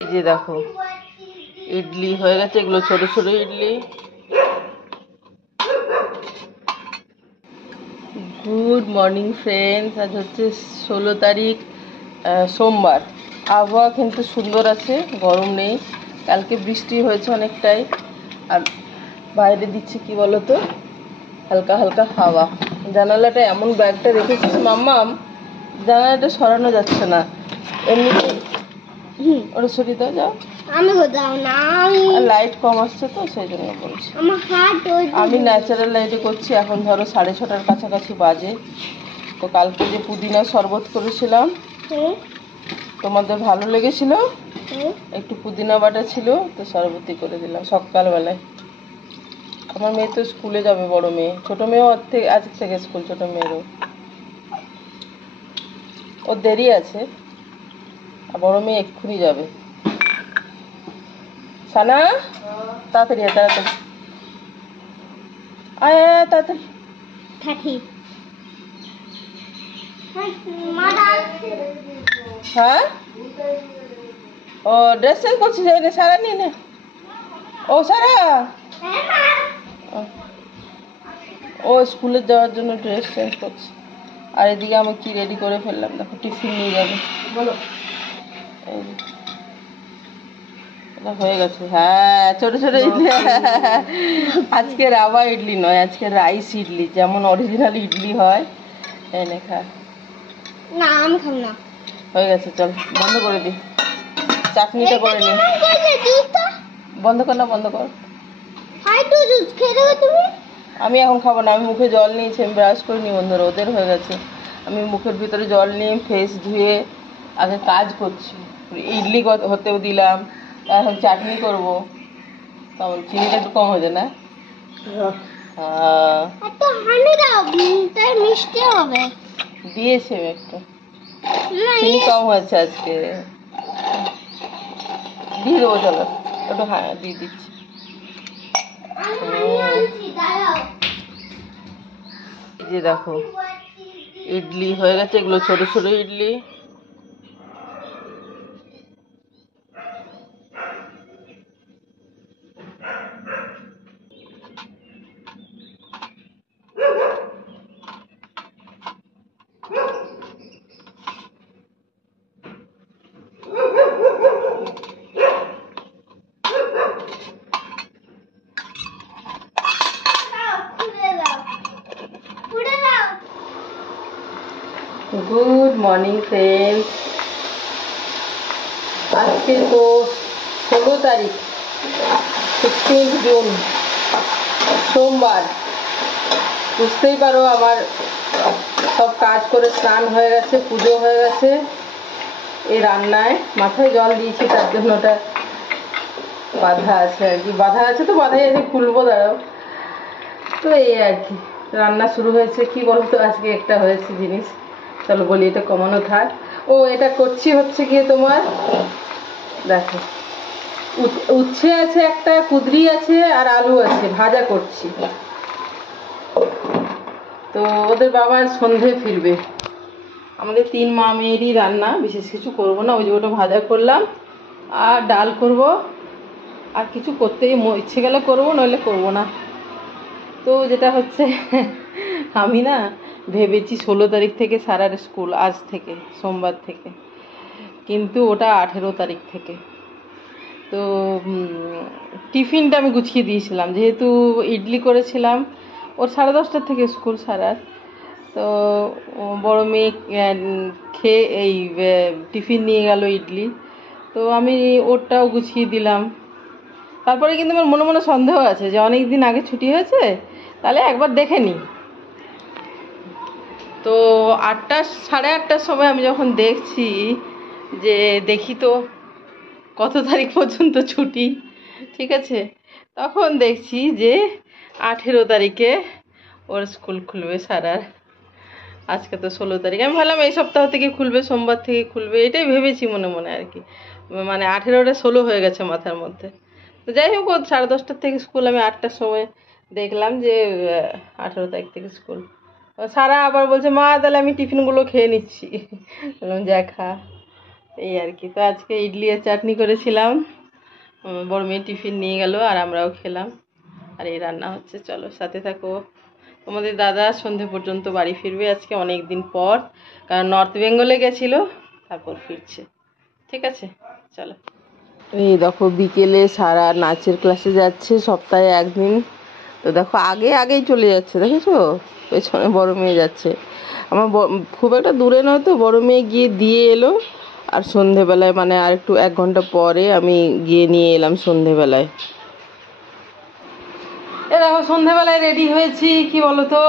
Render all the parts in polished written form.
এই যে দেখো ইডলি হয়ে গেছে, এগুলো ছোট ছোট ইডলি। গুড মর্নিং ফ্রেন্ডস, আজ হচ্ছে 16 তারিখ, সোমবার। আবহাওয়া কিন্তু সুন্দর আছে, গরম নেই। কালকে বৃষ্টি হয়েছে অনেকটাই, আর বাইরে দিচ্ছে কি বলতো, হালকা হালকা হাওয়া। জানালাটা এমন ব্যাগটা রেখেছিস মাম্মাম, জানালাটা সরানো যাচ্ছে না এমনিতে। ওটা সরিয়ে দাও, যাও। আমি কোথাও না, লাইট কম আসছে তো সেই জন্য বলছি। আমার হাত আমি ন্যাচারাল লাইটে করছি। এখন ধরো 6:30টার কাছাকাছি বাজে। তো কালকে যে পুদিনা শরবত করেছিলাম, তোমাদের ভালো লেগেছিল। একটু পুদিনা বাটা ছিল, তো শরবতই করে দিলাম সকালবেলায়। আমার মেয়ে তো স্কুলে যাবে, বড় মেয়ে। ছোট মেয়েও আজ থেকে স্কুল, ছোট মেয়েরও ওর দেরি আছে, আর বড় মেয়ে এক্ষুনি যাবে। সানা, তাড়াতাড়ি আয়, তাড়াতাড়ি আয়, আয় তাড়াতাড়ি। ঠাঠি হ্যাঁ, ও ড্রেস চেঞ্জ করছিস? এই নে, সারা নিয়ে নে। ও সারা, ও স্কুলে যাওয়ার জন্য ড্রেস চেঞ্জ করছে। আর এদিকে আমি কি রেডি করে ফেললাম, দেখো টিফিন নিয়ে যাবে। বলো, এই যে, এটা হয়ে গেছে। হ্যাঁ, ছোট ছোট ইডলি। আজকে রাবা ইডলি নয়, আজকে রাইস ইডলি, যেমন অরিজিনাল ইডলি হয়। এনে খা। না, আমি খাবো না। হয়ে গেছে, চল বন্ধ করে দি। চাটনিটা করে নি। বন্ধ কর না, বন্ধ কর। আমি এখন খাবো না, আমি মুখে জল নিয়েছি, আমি ব্রাশ করে নি বন্ধুরা। ওদের হয়ে গেছে, আমি মুখের ভিতরে জল নিয়ে ফেস ধুয়ে আগে কাজ করছি। ইডলি হতেও দিলাম, এখন চাটনি করবো। কেমন চিনিটা একটু কম হয়েছে না? মিষ্টি হবে দিয়েছে একটু, চিনি কম হয়েছে আজকে। দিয়ে দেবো, চলো একটু। হ্যাঁ, দিয়ে দিচ্ছি। এই যে দেখো ইডলি হয়ে গেছে, এগুলো ছোট ছোট ইডলি। গুড মর্নিং ফ্রেন্ডস, আজকে তো 16 তারিখ, 16 জুন, সোমবার। বুঝতেই পারো, আমার সব কাজ করে স্নান হয়ে গেছে, পুজো হয়ে গেছে। এই রান্নায় মাথায় জল দিয়েছি, তার জন্য ওটা বাধা আছে আর কি। বাধা আছে তো বাধাই আছে, খুলবো, দাঁড়াও। তো এই আর কি, রান্না শুরু হয়েছে। কি বলতো, আজকে একটা হয়েছে জিনিস, চলো বলি, এটা কমানো থাক। ও, এটা করছি হচ্ছে গিয়ে তোমার, দেখো, উচ্ছে আছে একটা, কুদরি আছে, আর আলু আছে, ভাজা করছি। তো ওদের বাবা সন্ধে ফিরবে। আমাদের 3 মা মেয়েরই রান্না, বিশেষ কিছু করব না। ওই যে ওটা ভাজা করলাম, আর ডাল করব, আর কিছু করতে ইচ্ছে গেলে করবো, নইলে করবো না। তো যেটা হচ্ছে, আমি না ভেবেছি 16 তারিখ থেকে সারার স্কুল, আজ থেকে, সোমবার থেকে, কিন্তু ওটা 18 তারিখ থেকে। তো টিফিনটা আমি গুছিয়ে দিয়েছিলাম, যেহেতু ইডলি করেছিলাম। ওর 10:30 থেকে স্কুল সারার। তো বড় মেয়ে খেয়ে এই টিফিন নিয়ে গেল ইডলি, তো আমি ওরটাও গুছিয়ে দিলাম। তারপরে কিন্তু আমার মনে মনে সন্দেহ আছে যে অনেক দিন আগে ছুটি হয়েছে, তাহলে একবার দেখে নিই। তো 8:30 সময় আমি যখন দেখছি, যে দেখি তো কত তারিখ পর্যন্ত ছুটি, ঠিক আছে, তখন দেখছি যে 18 তারিখে ওর স্কুল খুলবে সারার। আজকে তো 16 তারিখ, আমি ভাবলাম এই সপ্তাহ থেকে খুলবে, সোমবার থেকে খুলবে, এটাই ভেবেছি মনে মনে আর কি। মানে 18টা 16 হয়ে গেছে মাথার মধ্যে। তো যাই হোক, ও 10:30 থেকে স্কুল, আমি 8টার সময় দেখলাম যে 18 তারিখ থেকে স্কুল। সারা আবার বলছে, মা তাহলে আমি টিফিনগুলো খেয়ে নিচ্ছি। বললাম, যা খা। এই আর কি। তো আজকে ইডলি আর চাটনি করেছিলাম, বড় মেয়ে টিফিন নিয়ে গেল আর আমরাও খেলাম। আর এই রান্না হচ্ছে, চলো সাথে থাকো। তোমাদের দাদা সন্ধে পর্যন্ত বাড়ি ফিরবে আজকে অনেক দিন পর, কারণ নর্থ বেঙ্গলে গেছিলো, তারপর ফিরছে। ঠিক আছে, চলো। এই দেখো বিকেলে সারা নাচের ক্লাসে যাচ্ছে, সপ্তাহে একদিন। তো দেখো আগেই চলে যাচ্ছে, দেখেছো? পেছনে বড় মেয়ে যাচ্ছে। আমার খুব একটা দূরে নয় তো, বড় মেয়ে গিয়ে দিয়ে এলো। আর সন্ধেবেলায় মানে আর একটু 1 ঘন্টা পরে আমি গিয়ে নিয়ে এলাম সন্ধেবেলায়। এ দেখো সন্ধেবেলায় রেডি হয়েছি, কি বলতো,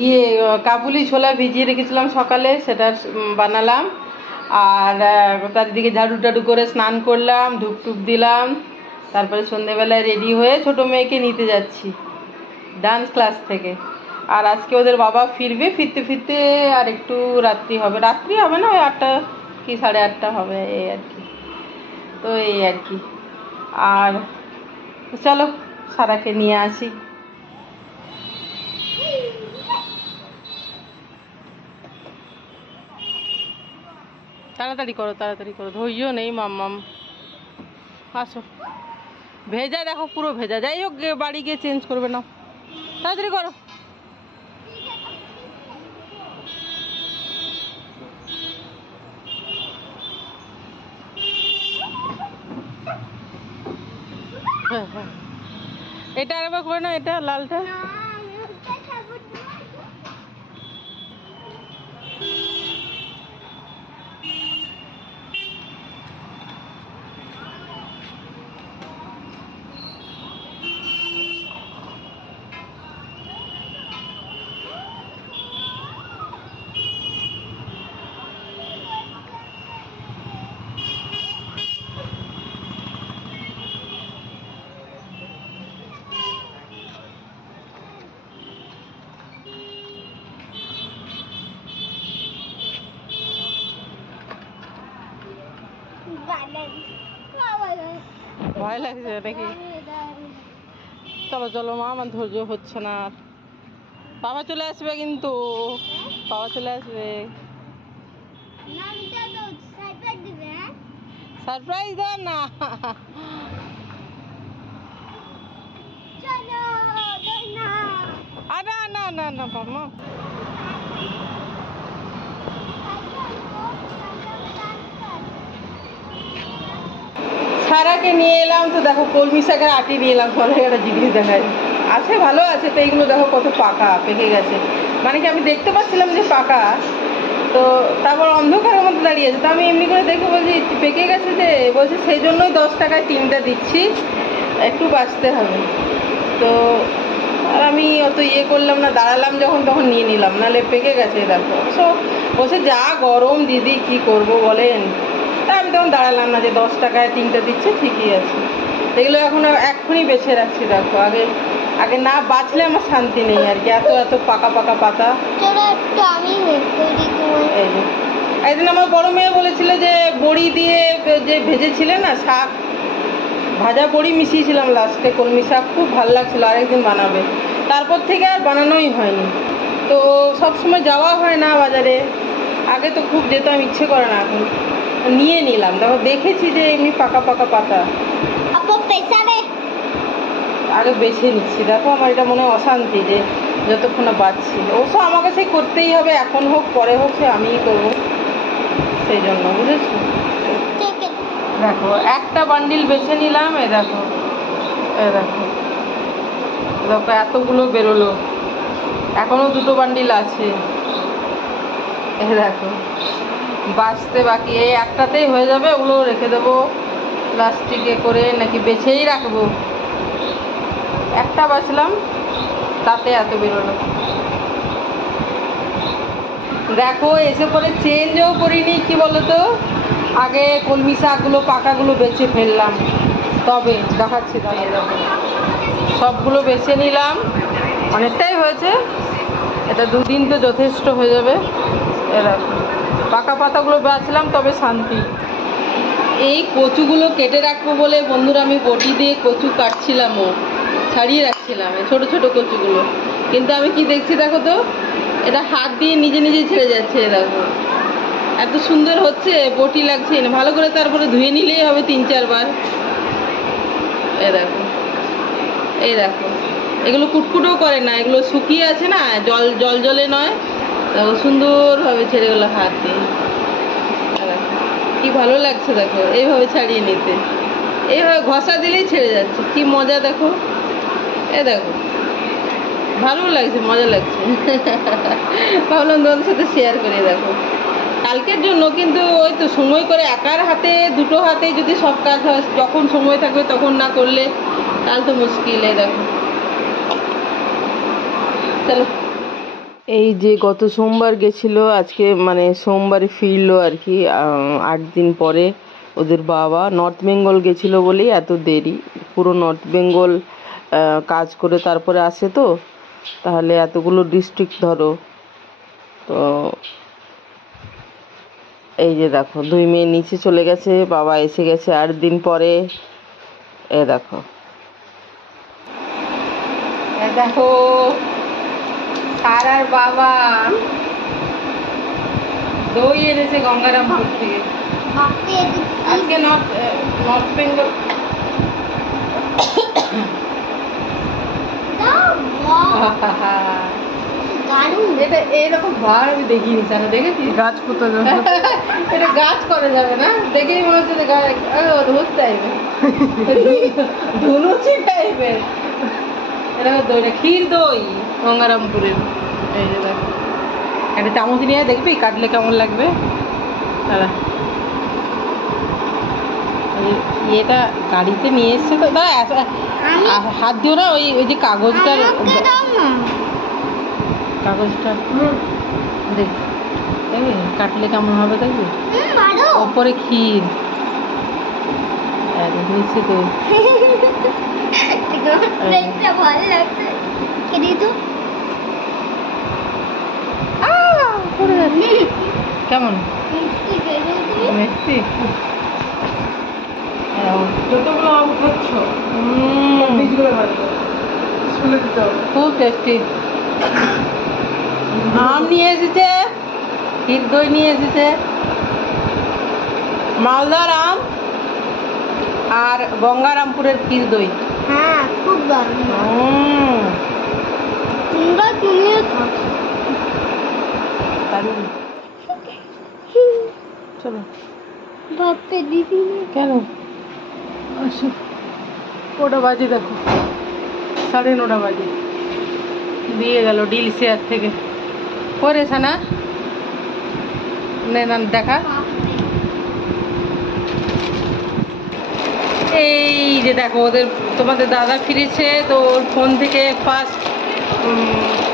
গিয়ে কাবুলি ছোলা ভিজিয়ে রেখেছিলাম সকালে, সেটা বানালাম। আর চারিদিকে ঝাড়ু টাড়ু করে স্নান করলাম, ধূপ টুপ দিলাম। তারপরে সন্ধেবেলায় রেডি হয়ে ছোট মেয়েকে নিতে যাচ্ছি ডান্স ক্লাস থেকে। আর আজকে ওদের বাবা ফিরবে, ফিরতে ফিরতে আর একটু রাত্রি হবে না, ওই 8টা কি 8:30 হবে, এই আর কি। তো এই আর কি। আর চলো সারাকে নিয়ে আসি। তাড়াতাড়ি করো, ধৈর্য নেই মাম্মাম। আসো, ভেজা দেখো, পুরো ভেজা। যাই হোক, বাড়ি গিয়ে চেঞ্জ করবে না, তাড়াতাড়ি করো। হ্যাঁ, এটা আরেকবার করে না, এটা লালটা। ভয় লাগছে নাকি? চলো মা, আমার ধৈর্য হচ্ছে না আর। বাবা চলে আসবে কিন্তু, বাবা চলে আসবে। সারপ্রাইজ দাও না। না মাম্মা। সারাকে নিয়ে এলাম, তো দেখো কলমি শাকের আটি নিয়ে এলাম, ফলে একটা জিনিস দেখায় আছে, ভালো আছে। তো এইগুলো দেখো কত পাকা পেকে গেছে, মানে কি আমি দেখতে পাচ্ছিলাম যে পাকা, তো তারপর অন্ধকারের মধ্যে দাঁড়িয়ে আছে। তো আমি এমনি করে দেখে বলছি পেকে গেছে, যে বলছে সেই জন্যই 10 টাকায় 3টা দিচ্ছি, একটু বাঁচতে হবে। তো আর আমি অত করলাম না, দাঁড়ালাম যখন তখন নিয়ে নিলাম, নাহলে পেকে গেছে দেখো। সো বলছে যা গরম দিদি কি করব বলেন। তা আমি তখন দাঁড়ালাম না, যে 10 টাকায় 3টা দিচ্ছে, ঠিকই আছে। এগুলো এখন এক্ষুনি বেছে রাখছি, দেখো আগে না বাঁচলে আমার শান্তি নেই আর কি, এত পাকা পাতা। একদিন আমার বড় মেয়ে বলেছিল যে বড়ি দিয়ে যে ভেজেছিলে না শাক, ভাজা বড়ি মিশিয়েছিলাম লাস্টে, কলমি শাক, খুব ভালো লাগছিলো, আরেকদিন বানাবে। তারপর থেকে আর বানানোই হয়নি। তো সব সময় যাওয়া হয় না বাজারে, আগে তো খুব যেতাম, ইচ্ছে করে না এখন। নিয়ে নিলাম, দেখো দেখেছি যে এমনি পাকা পাতা, আগে বেছে নিচ্ছি। দেখো আমার এটা মনে হয় অশান্তি, যে যতক্ষণ না বাঁচছি। অবশ্য আমাকে সেই করতেই হবে, এখন হোক পরে হোক, সে আমিই করবো, সেই জন্য, বুঝেছো? দেখো একটা বান্ডিল বেছে নিলাম, দেখো এতগুলো বেরোলো, এখনো 2টো বান্ডিল আছে। দেখো বাঁচতে বাকি, এই একটাতেই হয়ে যাবে। ওগুলো রেখে দেবো প্লাস্টিকে করে, নাকি বেছেই রাখবো? একটা বাঁচলাম, তাতে এত বেরোলো। দেখো এসে পরে চেঞ্জও করিনি, কি বলতো, আগে কলমি শাকগুলো পাকাগুলো বেছে ফেললাম, তবে দেখাচ্ছি। তাহলে দেখো সবগুলো বেছে নিলাম, অনেকটাই হয়েছে, এটা 2 দিন তো যথেষ্ট হয়ে যাবে। এরকম পাকা পাতাগুলো বাঁচলাম, তবে শান্তি। এই কচুগুলো কেটে রাখবো বলে বন্ধুরা আমি বটি দিয়ে কচু কাটছিলাম, ছাড়িয়ে রাখছিলাম এই ছোট কচুগুলো। কিন্তু আমি কি দেখছি দেখো তো, এটা হাত দিয়ে নিজে ছেড়ে যাচ্ছে, দেখো এত সুন্দর হচ্ছে, বটি লাগছে না, ভালো করে তারপরে ধুয়ে নিলেই হবে 3-4 বার। এই দেখো, এই দেখো, এগুলো কুটকুটও করে না, এগুলো শুকিয়ে আছে না, জল জল জলে নয়, দেখো সুন্দরভাবে ছেড়ে গেলো হাত দিয়ে। দেখো কি ভালো লাগছে, দেখো এইভাবে ছাড়িয়ে নিতে, এইভাবে ঘষা দিলেই ছেড়ে যাচ্ছে, কি মজা দেখো। এ দেখো ভালো লাগছে, মজা লাগছে। ভাবলাম তোমাদের সাথে শেয়ার করে। দেখো কালকের জন্য কিন্তু ওই তো সময় করে একার হাতে দুটো হাতে যদি সব কাজ হয়, যখন সময় থাকবে তখন না করলে তাহলে তো মুশকিল। দেখো চলো। এই যে গত সোমবার গেছিল, আজকে মানে সোমবারে ফিরলো আর কি, 8 দিন পরে। ওদের বাবা নর্থ বেঙ্গল গেছিলো বলেই এত দেরি, পুরো নর্থ বেঙ্গল কাজ করে তারপরে আসে, তো তাহলে এতগুলো ডিস্ট্রিক্ট ধরো। তো এই যে দেখো 2 মেয়ে নিচে চলে গেছে, বাবা এসে গেছে 8 দিন পরে। এ দেখো, দেখো সারার বাবা দই এনেছে গঙ্গারামপুর থেকে। আজকে নর্থ বেঙ্গল। এটা এইরকম ভার আমি দেখিনি, জানো দেখেছি গাছ কোথা যাবে। এটা গাছ করা যাবে না, দেখেই মনে হচ্ছে অদ্ভুত টাইপের, ধুনুচি টাইপের। এটা দইটা ক্ষীর দই গঙ্গারামপুরের। এই যে দেখো, একটা চামচ নিয়ে দেখবি কাটলে কেমন লাগবে। দাঁড়া, এটা গাড়িতে নিয়ে এসছে তো, দাঁড়া হাত দিও না, ওই ওই যে কাগজটার, কাগজটা দেখ, দেখবি কাটলে কেমন হবে, দেখবি ওপরে ক্ষীর নিচ্ছে তো। কেমন মিষ্টি, খুব টেস্টি। আম নিয়ে এসেছে, ক্ষীর দই নিয়ে এসেছে, মালদার আম আর গঙ্গারামপুরের ক্ষীর দই। হ্যাঁ খুব চলো ভাবতে দিদি কেন আসো, কটা বাজে দেখো, 9:30 বাজে। দিয়ে গেল ডিল শেয়ার থেকে, করেছে না দেখা। এই যে দেখো ওদের, তোমাদের দাদা ফিরেছে তো, ওর ফোন থেকে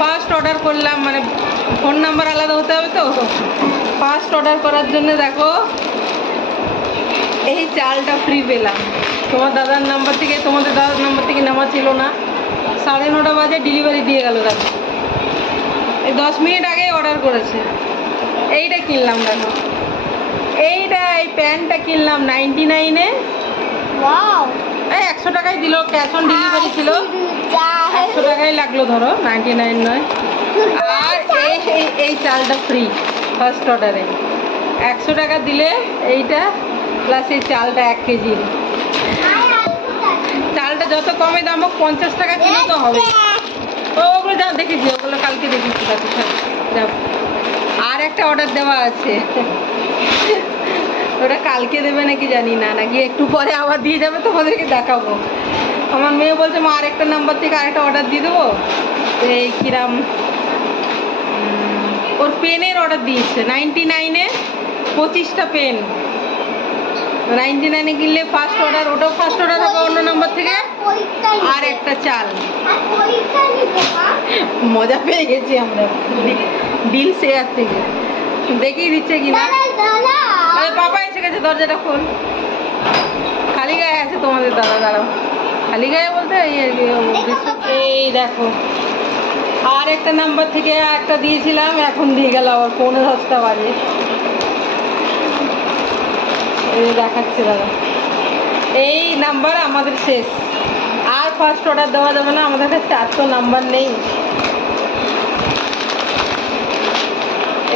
ফার্স্ট অর্ডার করলাম, মানে ফোন নাম্বার আলাদা হতে হবে তো, ফার্স্ট অর্ডার করার জন্য দেখো এই চালটা ফ্রি পেলাম। তোমার দাদার নাম্বার থেকে, তোমাদের দাদার নাম্বার থেকে নেওয়া ছিল না। 9:30 বাজে ডেলিভারি দিয়ে গেল। দেখো এই 10 মিনিট আগে অর্ডার করেছে। এইটা কিনলাম, দেখো এইটা, এই প্যান্টটা কিনলাম 99-এ। এই 100 টাকায় দিল, ক্যাশ অন ডেলিভারি ছিল, 100 টাকাই লাগলো ধরো, 99 নয়। আর এই চালটা ফ্রি ফার্স্ট অর্ডারে, 100 টাকা দিলে এইটা প্লাস এই চালটা 1 কেজির। চালটা যত কমে দাম হোক 50 টাকা কিলো তো হবে। ওগুলো যাও দেখেছি, ওগুলো কালকে দেখেছি। যাও, আর একটা অর্ডার দেওয়া আছে, ওটা কালকে দেবে নাকি জানি না, নাকি একটু পরে আবার দিয়ে যাবে, তোমাদেরকে দেখাবো। আমার মেয়ে বলছে মা আরেকটা নাম্বার থেকে আরেকটা অর্ডার দিয়ে দেবো। এই কিরাম ওর পেনের অর্ডার দিয়েছে 99-এ 25টা পেন। 99-এ কিনলে ফার্স্ট অর্ডার, ওটাও ফার্স্ট অর্ডার হবে অন্য নাম্বার থেকে, আর একটা চাল। মজা পেয়ে গেছি আমরা ডিল শেয়ার থেকে, দেখিয়ে দিচ্ছে কিনা। বাবা এসে গেছে, দরজাটা খোল। খালি গায়ে আছে তোমাদের দাদা, দাঁড়াও, খালি গায়ে বলতে এই দেখো আর একটা নাম্বার থেকে একটা দিয়েছিলাম, এখন দিয়ে গেল আবার 9:45 বাজে। দেখাচ্ছে দাদা, এই নাম্বার আমাদের শেষ, আর ফার্স্ট অর্ডার দেওয়া যাবে না, আমাদের কাছে 400 নাম্বার নেই।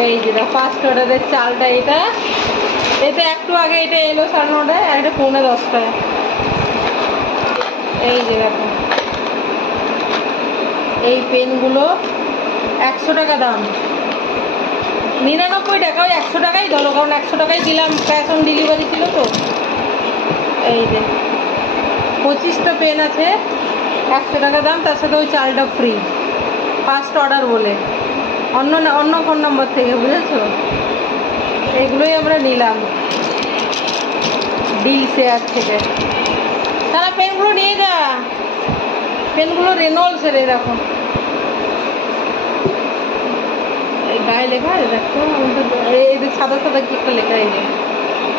এই যেটা ফার্স্ট অর্ডারের চালটা, এটা এতে একটু আগে এটা এলো 9:30, আর এটা 9:45। এই যে দেখো, এই পেনগুলো 100 টাকা দাম, 99 টাকা, ওই 100 টাকাই ধরো, কারণ 100 টাকাই দিলাম, ক্যাশ অন ডেলিভারি ছিল তো। এই যে 25টা পেন আছে, 100 টাকা দাম, তার সাথে ওই চালটা ফ্রি, ফার্স্ট অর্ডার বলে, অন্য ফোন নম্বর থেকে, বুঝেছো? এগুলোই আমরা নিলাম ডিল শেয়ার থেকে। তারা পেনগুলো নিয়ে যা, পেনগুলো রেনল্ডসের, এরকম এই গায়ে লেখা আছে দেখো, এই যে সাদা সাদা কি একটা লেখা, এই যে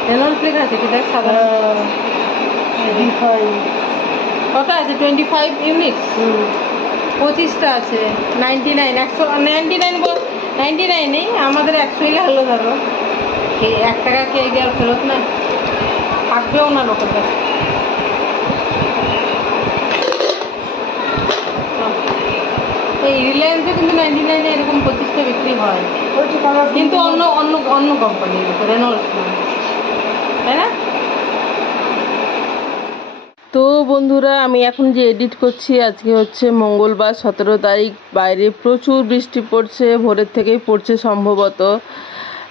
রেনল্ডস লেখা আছে কি দেখ, সাদা। কত আছে? 25 ইউনিটস, 25টা আছে, 99, 99 নেই, আমাদের 100ই লাগলো ধরো। 1 টাকা কে গিয়ে আর ফেরত না, থাকবেও না লোকের কাছে। এই রিলায়েন্সে কিন্তু 99 এরকম 25টা বিক্রি হয়, কিন্তু অন্য কোম্পানির, রেনল্ডস না, তাই না? তো বন্ধুরা, আমি এখন যে এডিট করছি, আজকে হচ্ছে মঙ্গলবার 17 তারিখ, বাইরে প্রচুর বৃষ্টি পড়ছে, ভোরের থেকেই পড়ছে সম্ভবত।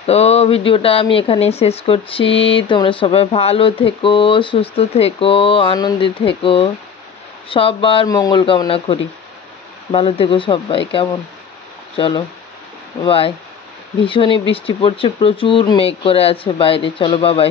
তো ভিডিওটা আমি এখানে শেষ করছি। তোমরা সবাই ভালো থেকো, সুস্থ থেকো, আনন্দে থেকো, সবার মঙ্গল কামনা করি। ভালো থেকো সবাই, কেমন? চলো বাই। ভীষণই বৃষ্টি পড়ছে, প্রচুর মেঘ করে আছে বাইরে। চলো বাই।